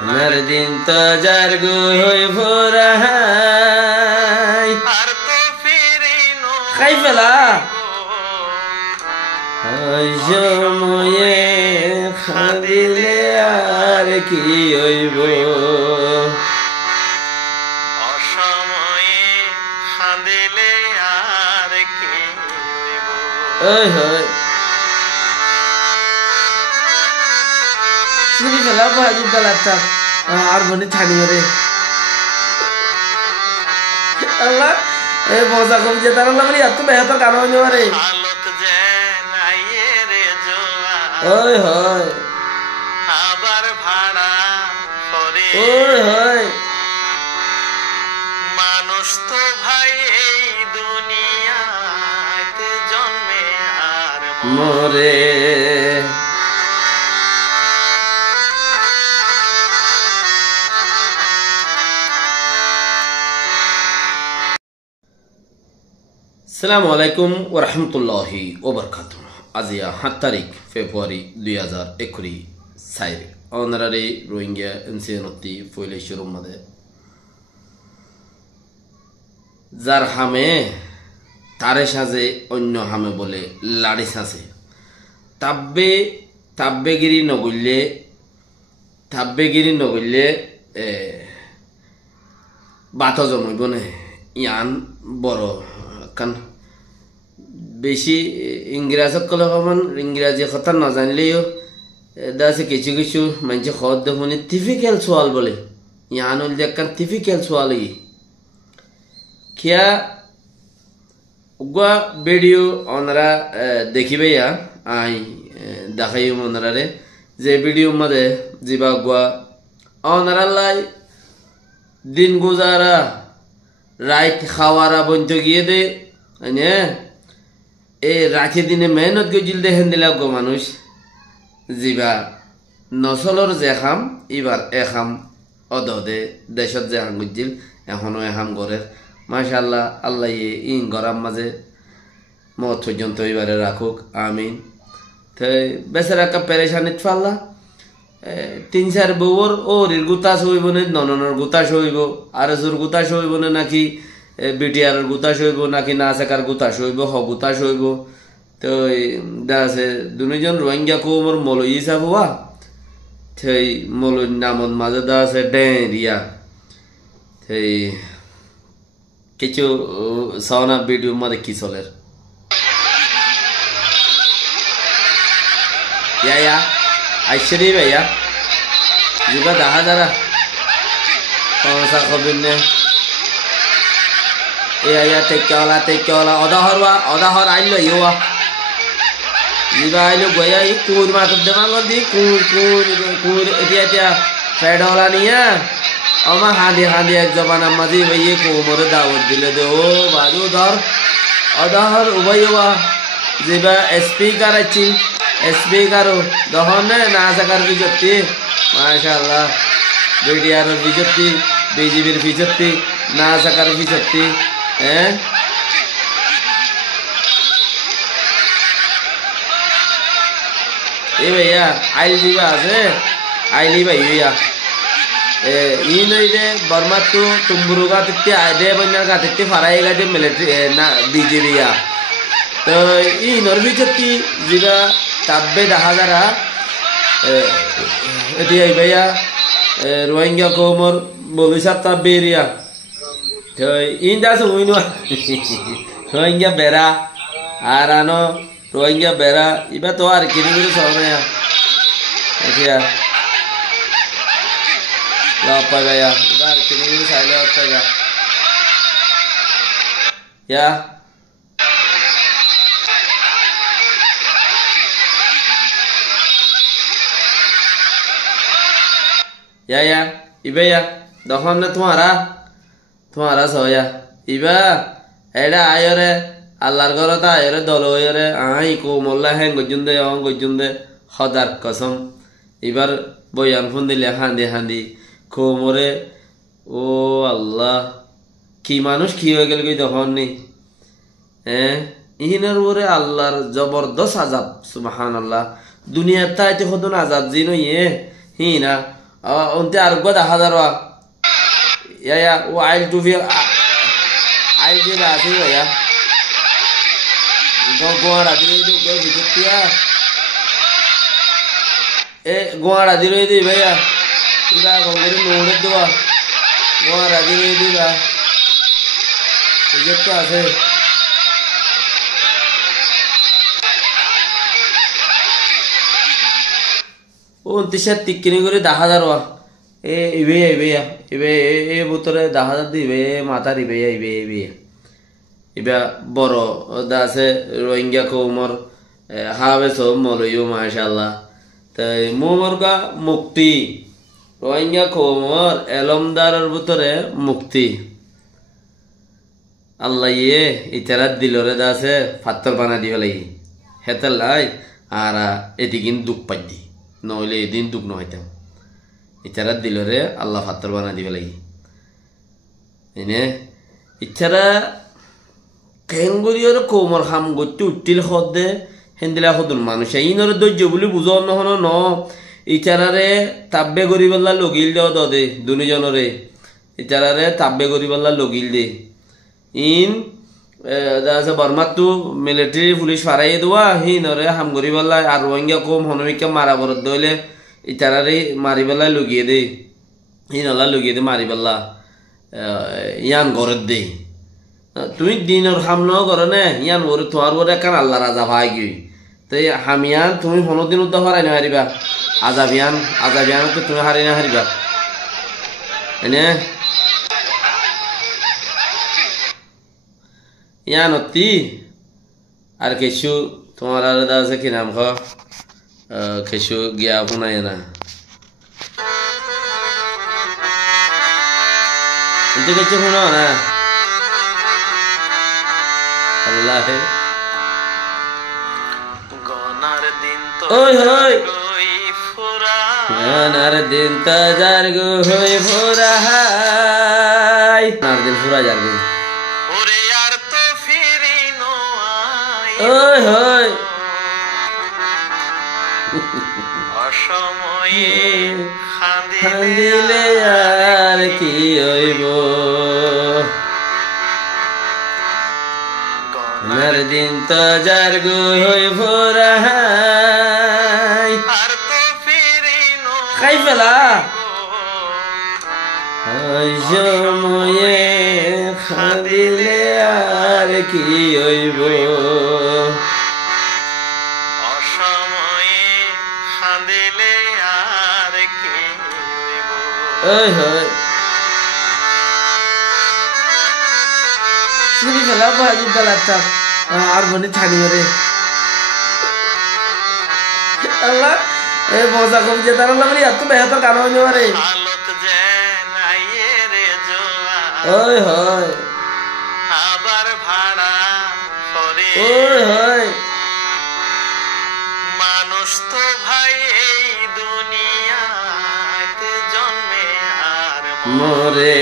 আমার দিন তো যার গই ফুরাই খাই ফেলা সময়ে খাদিলে আর কি হইব অসময়ে খাদিলে আর কি হইব ওই হয় শুনি ফেলা ভাজি দালাটা আর মনে ছাড়িও রে আল্লাহ এ মজা কম যে তার আল্লাহ বলি এত বেহতর গান হইনি রে হালত যে নাইয়ে রে জোয়া ওই হয় আবার ভাড়া করে ওই হয় মানুষ তো ভাই এই দুনিয়াতে জন্মে আর মরে আসসালামু আলাইকুম ওয়া রাহমাতুল্লাহি ওয়া বারাকাতুহু আজিয়া 7 তারিখ ফেব্রুয়ারি 2021 সাইরে অনারারি রোহিঙ্গা এনসিএনটি ফইলে শুরু মধ্যে যার হামে তারে সাজে অন্য হামে বলে লাড়ি সাজে তাব্বেগিরি নগইলে বাত জমইব নে ইয়ান বড় কান বেশি ইংরাজত কলে কমান ইংরাজি কথা না জানলেও দাসে কিছু কিছু মানুষ খদ দেখুন টিপিক্যাল সোয়াল বলে ইয়ান হল দেখান টিপিক্যাল সোয়াল খিয়া উগা ভিডিও ওনারা দেখিবে আই দেখাই ওনারে যে ভিডিও মধ্যে যা গুয়া ওনারা লাই দিন গুজারা রাইট খাওয়ারা বন্ধ গিয়ে দে এ রাখি দিনে মেহনত গজিল দেখেন দিলা গো মানুষ যা নচলর যে খাম এবার এখাম অদে দেশত যে হাম গজিল এখনো এখাম গড়ের মাশাআল্লাহ আল্লাহ ইন গরাম মাঝে মত পর্যন্ত এবারে রাখুক আমিন তো বেচারা কা পেরেশানিত ফাল্লা 3-4 বউর ওরির গুতাস হইব না নননের গুতাস হইব আর জোর গুতাস হইব না নাকি বিটিআর গুতাস হইব নাকি নাচাকার গুতাস হইব গুতাস হইব তো দাসে দুজন রোহিঙ্গা কোমর মলই হিসাব হওয়া সেই মলইর নামত মাঝে দাসে ডেরিয়া সেই কিছু সাউনা ভিডিও মধ্যে কি চলের ইয়া আইসরি ভাইয়া juga dah ada kalau sak kobinnya iya tekola odah hor ailo yuwa juga ailo goya ikur matut demang di kur dia fedola niya ama handi ek zaman amazi bhaiye ko umur dawat dile de o baru odah hor ubaywa juga speaker achi speaker dohone na sakar ki jotti माशाअल्लाह BTR बिजत्ती BJP बिजत्ती नासाकार बिजत्ती हैं ए भैया आइल जीवा আছে आइली भैया ई नहीं दे Burma तो तुम्बुरुगा तित्ते आदे बन्ना का तित्ते फराएगा दे मिलिट्री ना बीजेपी या तो ई नरबी जत्ती जिगा तब्बे 10000 এটিআই ভাইয়া রোহিঙ্গা কোমর বলিসাব তাবেরিয়া তো ইন্দা সুইনো রোহিঙ্গা বেড়া আর আনো রোহিঙ্গা বেড়া ইবা তো আর কিনি করে সরনা এটিয়া লাপা গায়া এবার কিনি করে সাইলে হচ্ছে ইয়া ya iba ya dohon na तुम्हारा सोया इबा एडा आयोरे আল্লাহর ঘরত আয়োরে দল হইরে আই কো মোল্লা হ্যাং গজুন্দে খদার কসম এবার বয়ান ফোন দিলে হান্দি খো মরে ও আল্লাহ কি মানুষ কি হয়ে গেল তখন নি ইহিনের উপরে আল্লাহর জবরদস্ত আজাব সুবহানাল্লাহ দুনিয়ার তাইতে হদন আজাব জিনো ইয়ে হিনা অন্তে আর গো 10,000 ইয়া ও আইল টুফি আইল যে আছে ভাইয়া গোয়াড়া দিলে গো ভিতরিয়া এ গোয়াড়া দিলে দিই ভাইয়া ইবা গঙ্গরি নোড়ে দেওয়া গোয়াড়া দিলে দিবা এই তো আছে ও 29 তিকিনি করে 10,000 এ ইবে এ বুতরে 10,000 দিবে মাথা দিবে ইবে বড় দাসে রোহিঙ্গা কৌমর হাবে সব মলইও মাশাআল্লাহ তাই মোমরগা মুক্তি রোহিঙ্গা কৌমর এলমদারের ভিতরে মুক্তি আল্লাহ ইয়ে ইতারা দিলরে দাসে ফাত্তর বানা দিবে লাগি হেতার লাই আর এদিকিন দুঃখ পাই দি নইলে এদিন দুঃখ নহইতাম ইতারা দিলরে আল্লাহ ফাত্তর বানা দিবে লাগি এনে ইতারা কেঙ্গুরিয়র কৌমর খাম গতি উঠিল খদে হেন্দিলা খদুন মানুষ ইনরে ধৈর্য বলে বুঝো নহন ন ইতারারে তাব্বে গরিবাল্লা লগিল দেও দে দুনিজনরে ইতারারে তাব্বে গরিবাল্লা লগিল দে ইন দাসে বর্মাতু মিলিটারি পুলিশ ফারাই দেওয়া হিনরে হাম গরিবাল্লা আর রোহিঙ্গা কম হনমিকা মারা বরদ দইলে ইতারারে মারিবাল্লা লগিয়ে দে হিনলা লগিয়ে দে মারিবাল্লা ইয়ান গরদ দে তুমি দিনের হাম ন করো নে ইয়ান ওরে তোমার ওরে কান আল্লাহ রাজা ভাই গই তাই হামিয়ান তুমি কোনো দিন উদ্ধার হারাই না হারিবা আজাবিয়ান তো তুমি হারাই না হারিবা এনে ইয়ান অতি আর কিছু তোমার আর আছে কি নাম কিছু গিয়া শুনাই না কিছু শুনো না আল্লাহ গনার দিন তো ওই হই গই ফুরা গনার দিন তো যার গো হই ফুরাই নার দিন ফুরা যার গো ওরে আর তো ফিরি নো আই ওই হই অসময়ে খান্দিলে আর কি হইব গনার দিন তো যার গো হই ফুরাই আর তো ফিরি নো খাই ফেলা ওই সময়ে খান্দিলে আর কি হইব অসময়ে খান্দিলে আর কি হইব ওই হই শুনি ফেলা বাজি দালাতা আর মনে ছাড়ি রে আল্লাহ এ মজা কম যে তার আল্লাহ বলি এত বেহতর গান হইলো রে হালত যে নাই রে জোয়া ওই হই আবার ভাড়া করে ওই হই মানুষ তো ভাই এই দুনিয়াতে জন্মে আর মরে